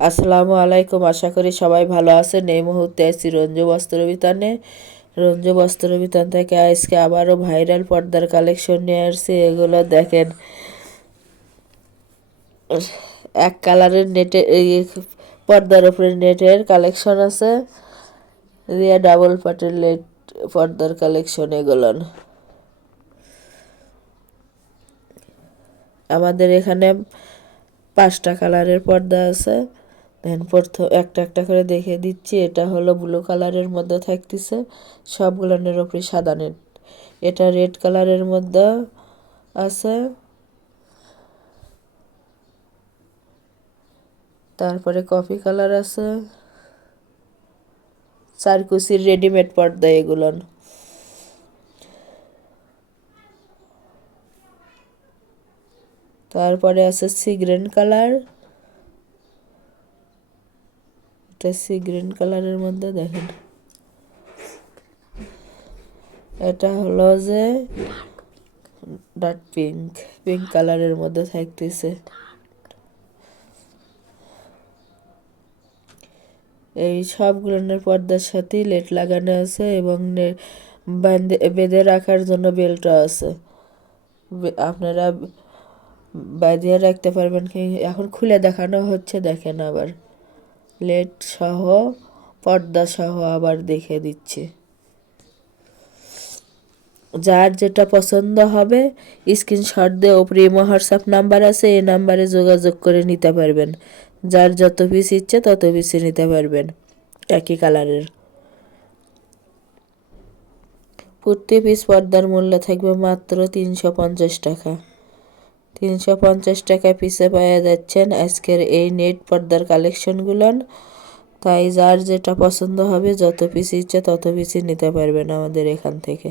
আসসালামু আলাইকুম, আশা করি সবাই ভালো আছেন। এই মুহূর্তে আছি রঞ্জু বস্ত্রবিতানে। রঞ্জু বস্ত্রবিতান থেকে আজকে আবারও ভাইরাল পর্দার কালেকশন নিয়ে আসছি। এগুলো দেখেন, এক কালারের নেটে এই পর্দার উপরে নেটের কালেকশন আছে, রিয়া ডাবল পাটের নেট পর্দার কালেকশন। এগুলো আমাদের এখানে 5টা কালারের পর্দা আছে। দেন প্রথম একটা একটা করে দেখে দিচ্ছি। এটা হলো ব্লু কালারের মধ্যে থাকতেছে, সবগুলোর উপরে সাদা নেট। এটা রেড কালারের মধ্যে আছে, তারপরে কফি কালার আছে, চারকুচির রেডিমেড পর্দা এগুলো। তারপরে আছে সি গ্রিন কালার, এটা সি গ্রিন কালারের মধ্যে দেখেন। এটা হলো যে ডার্ক পিঙ্ক, পিঙ্ক কালারের মধ্যে থাকতেছে। এই সবগুলোর পর্দার সাথেই লেট লাগানো আছে এবং বেঁধে রাখার জন্য বেল্টও আছে। আপনারা বাঁধিয়ে রাখতে পারবেন কি। এখন খুলে দেখানো হচ্ছে, দেখেন আবার লেট সহ পর্দা সহ আবার দেখে দিচ্ছে। যার যেটা পছন্দ হবে স্ক্রিনশট দিয়ে ওপরে হোয়াটসঅ্যাপ নাম্বার আছে, এই নাম্বারে যোগাযোগ করে নিতে পারবেন। যার যত পিস ইচ্ছে তত পিসই নিতে পারবেন একই কালারের। প্রতি পিস পর্দার মূল্য থাকবে মাত্র 350 টাকা। 350 টাকা পিসে পাওয়া যাচ্ছেন আজকের এই নেট পর্দার কালেকশনগুলো। তাই যার যেটা পছন্দ হবে, যত পিস ইচ্ছে তত পিসই নিতে পারবেন আমাদের এখান থেকে।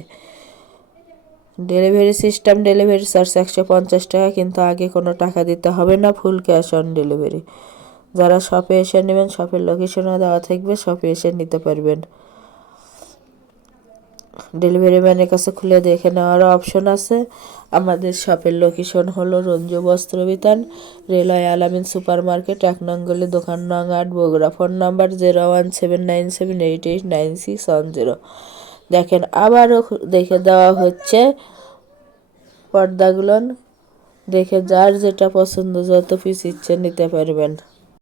ডেলিভারি সিস্টেম, ডেলিভারি চার্জ 150 টাকা, কিন্তু আগে কোনো টাকা দিতে হবে না, ফুল ক্যাশ অন ডেলিভারি। যারা শপে এসে নেবেন, শপের লোকেশনও দেওয়া থাকবে, শপে এসে নিতে পারবেন। ডেলিভারি ম্যানের কাছে খুলে দেখে নেওয়ারও অপশন আছে। আমাদের শপের লোকেশন হলো রঞ্জু বস্ত্রবিতান, রেলওয়ে আলামিন সুপার মার্কেট, 1 নং গলি, দোকান নং 8, বগুড়া। Phone number 01797889610। দেখেন আবারও দেখে দেওয়া হচ্ছে পর্দাগুলো। দেখে যার যেটা পছন্দ, যত পিস ইচ্ছে নিতে পারবেন।